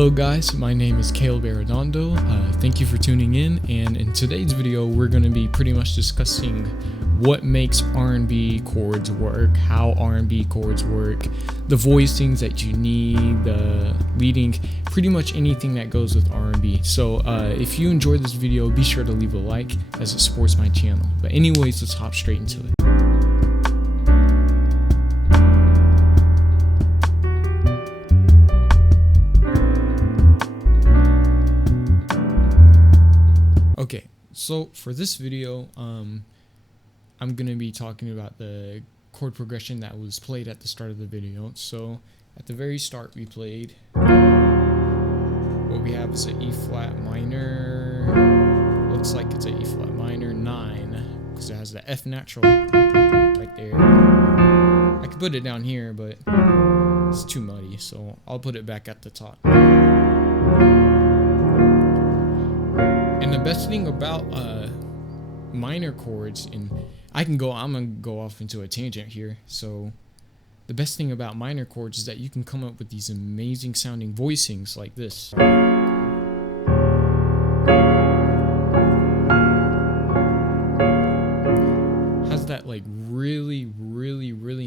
Hello guys, my name is caleb.arredondo. Thank you for tuning in, and in today's video we're going to be pretty much discussing what makes R&B chords work, how R&B chords work, the voicings that you need, the leading, pretty much anything that goes with R&B. So if you enjoyed this video, be sure to leave a like as it supports my channel. But anyways, let's hop straight into it. Okay, so for this video, I'm going to be talking about the chord progression that was played at the start of the video. So at the very start we played, what we have is an E flat minor, looks like it's an E flat minor 9, because it has the F natural right there. I could put it down here, but it's too muddy, so I'll put it back at the top. And the best thing about minor chords, and I'm gonna go off into a tangent here. So the best thing about minor chords is that you can come up with these amazing sounding voicings like this. Has that like really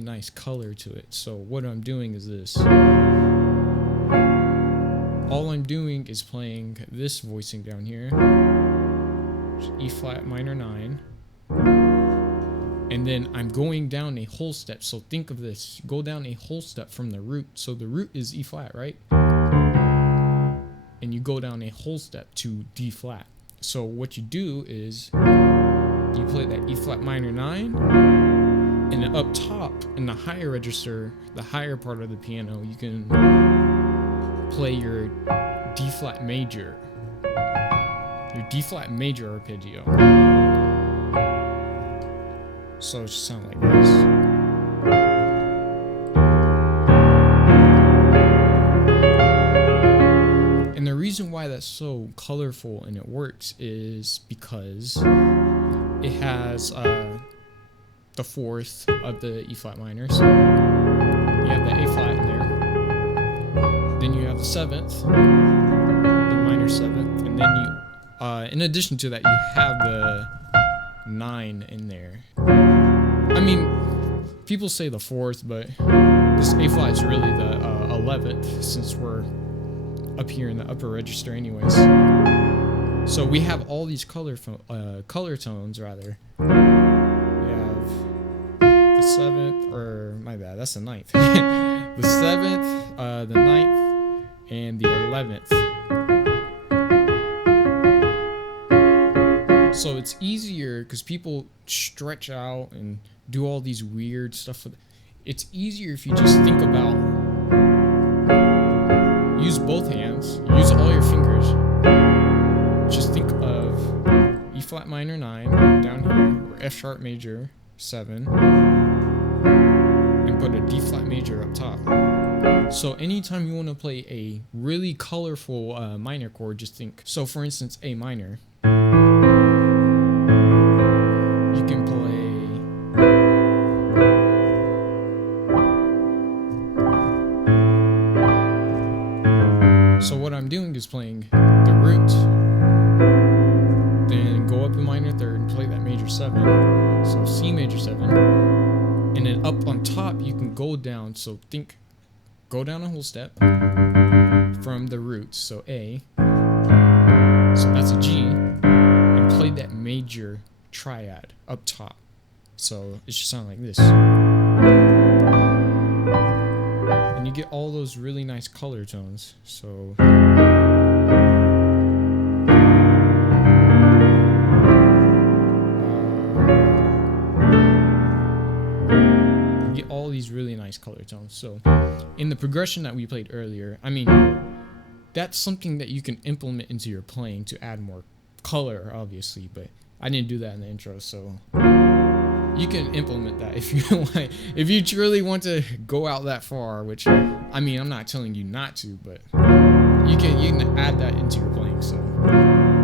nice color to it. So what I'm doing is this. All I'm doing is playing this voicing down here, E flat minor 9, and then I'm going down a whole step. So think of this, go down a whole step from the root. So the root is E flat, right? And you go down a whole step to D flat. So what you do is you play that E flat minor 9, and then up top in the higher register, the higher part of the piano, you can play your D flat major, arpeggio. So it should sound like this. And the reason why that's so colorful and it works is because it has the fourth of the E flat minor. So you have the A flat in there. Then you have the 7th, the minor 7th, and then you, in addition to that, you have the 9 in there. I mean, people say the 4th, but this A flat is really the 11th, since we're up here in the upper register anyways. So we have all these color tones, rather. We have the 7th, or my bad, that's the 9th. The 7th, the 9th, and the 11th. So it's easier because people stretch out and do all these weird stuff. It's easier if you just think about, use both hands, use all your fingers. Just think of E flat minor 9 down here, or F sharp major 7, and put a D flat major up top. So anytime you want to play a really colorful minor chord, just think. So for instance, A minor, you can play so what I'm doing is playing the root, then go up in minor 3rd and play that major 7, so C major 7, and then up on top you can go down. So think, go down a whole step from the root, so A, so that's a G, and play that major triad up top. So it should sound like this. And you get all those really nice color tones. So all these really nice color tones. So in the progression that we played earlier, I mean, that's something that you can implement into your playing to add more color, obviously, but I didn't do that in the intro, so you can implement that if you like, if you truly want to go out that far, which, I mean, I'm not telling you not to, but you can add that into your playing. So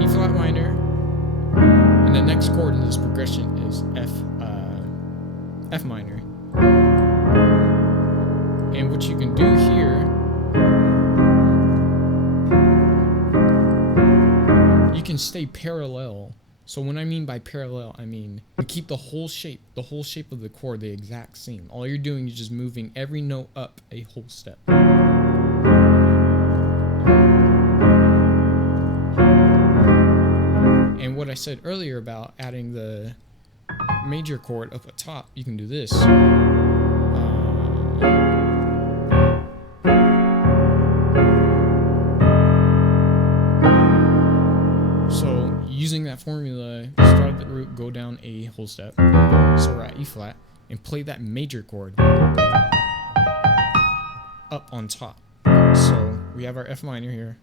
E flat minor, and the next chord in this progression is F minor. And what you can do here you can stay parallel. So when I mean by parallel, I mean you keep the whole shape of the chord the exact same. All you're doing is just moving every note up a whole step. And what I said earlier about adding the major chord up at top, you can do this. So using that formula, start at the root, go down a whole step. So we're at E flat, and play that major chord up on top. So we have our F minor here.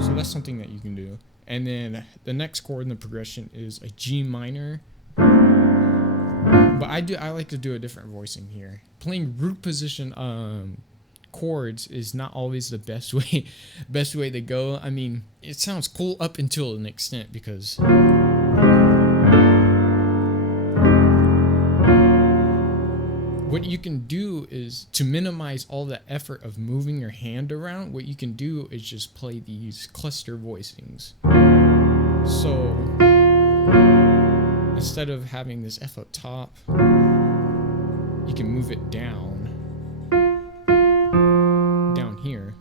So that's something that you can do. And then the next chord in the progression is a G minor. But I like to do a different voicing here. Playing root position chords is not always the best way to go. I mean, it sounds cool up until an extent, because what you can do is, to minimize all the effort of moving your hand around, what you can do is just play these cluster voicings. So instead of having this F up top, you can move it down here.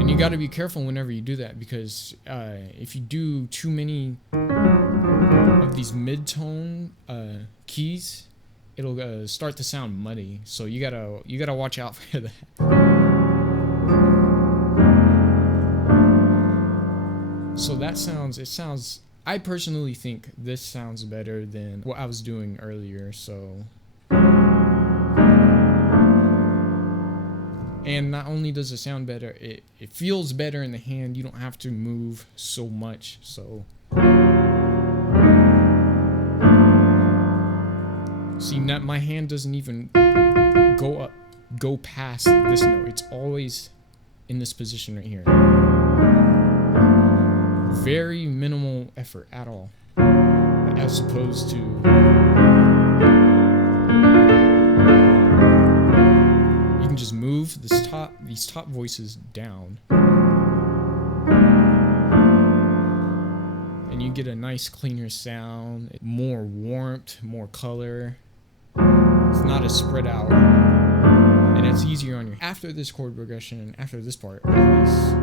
And you got to be careful whenever you do that, because if you do too many of these mid-tone keys, it'll start to sound muddy. So you gotta watch out for that. So it sounds, I personally think this sounds better than what I was doing earlier. So, and not only does it sound better, it feels better in the hand. You don't have to move so much. So see, my hand doesn't even go past this note. It's always in this position right here. Very minimal effort at all, as opposed to you can just move these top voices down, and you get a nice cleaner sound, more warmth, more color. It's not as spread out, and it's easier on your. After this chord progression, after this part at least,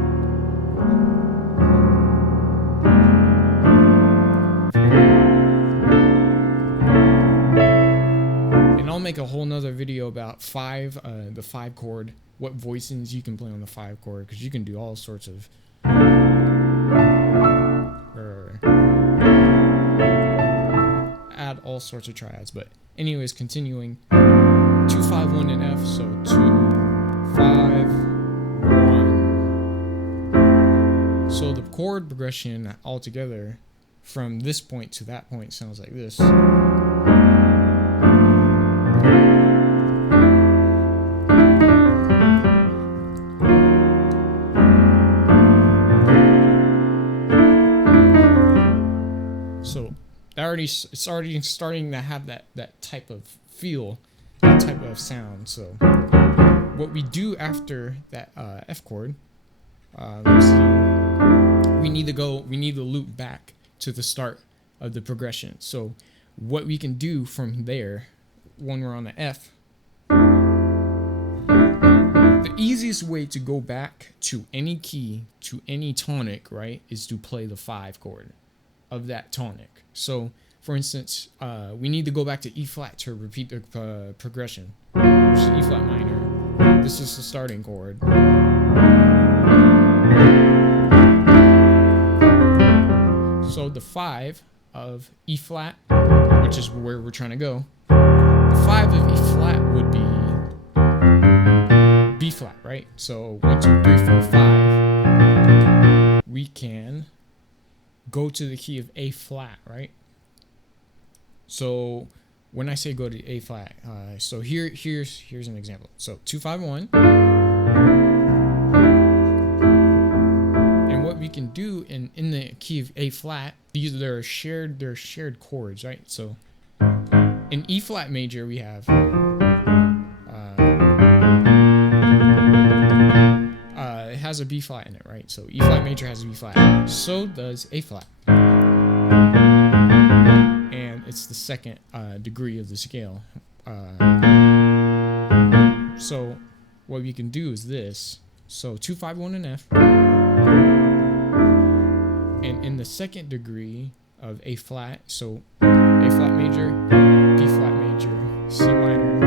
I'll make a whole nother video about the 5 chord, what voicings you can play on the 5 chord, because you can do all sorts of add all sorts of triads. But anyways, continuing, 2 5 1 in F, so 2 5 1. So the chord progression altogether from this point to that point sounds like this. It's already starting to have that type of feel, that type of sound. So what we do after that F chord, let's see, we need to loop back to the start of the progression. So what we can do from there, when we're on the F, the easiest way to go back to any key, to any tonic, right, is to play the 5 chord of that tonic. So for instance, we need to go back to E flat to repeat the progression, which is E flat minor. This is the starting chord. So the 5 of E flat, which is where we're trying to go, the 5 of E flat would be B flat, right? So 1 2 3 4 5. We can go to the key of A flat, right? So when I say go to A flat, so here's an example. So 2 5 1, and what we can do in the key of A flat, these are shared chords, right? So in in E flat major we have it has a B flat in it, right? So E flat major has a B flat. So does A flat. And it's the second degree of the scale. So what we can do is this. So 2, 5, 1 in F. And in the second degree of A flat, so A flat major, B flat major, C minor.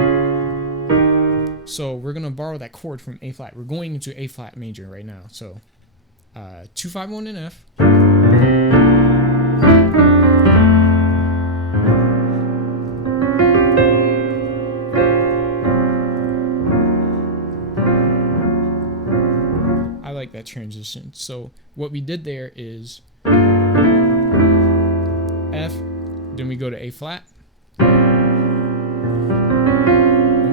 So we're gonna borrow that chord from A flat. We're going into A flat major right now. So 2, 5, 1 in F. I like that transition. So what we did there is F, then we go to A flat. And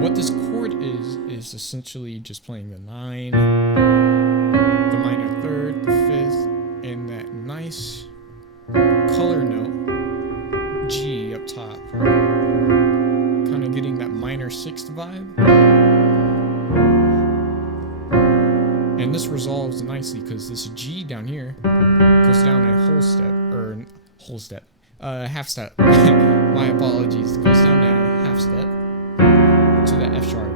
what this chord is essentially just playing the 9, the minor third, the 5th, and that nice color note G up top. Kind of getting that minor 6th vibe. And this resolves nicely because this G down here goes down a half step. My apologies. It goes down a half step to the F sharp.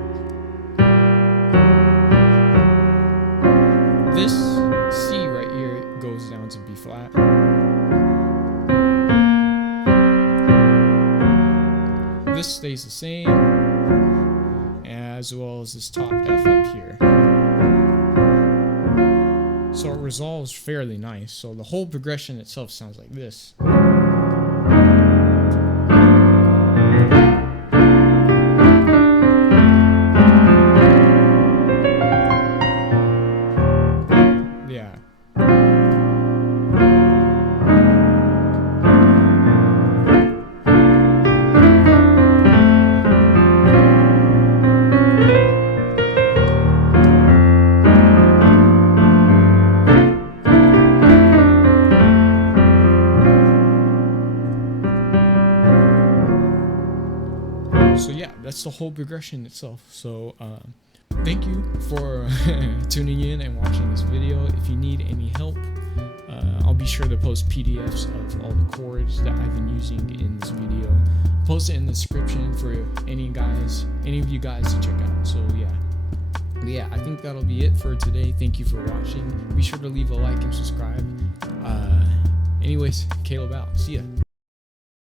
This C right here goes down to B flat. This stays the same, as well as this top F up here. So it resolves fairly nice. So the whole progression itself sounds like this. Yeah. So yeah, that's the whole progression itself. So thank you for tuning in and watching this video. If you need any help, I'll be sure to post PDFs of all the chords that I've been using in this video. Post it in the description for any of you guys to check out. So yeah, I think that'll be it for today. Thank you for watching. Be sure to leave a like and subscribe. Anyways, Caleb out. See ya.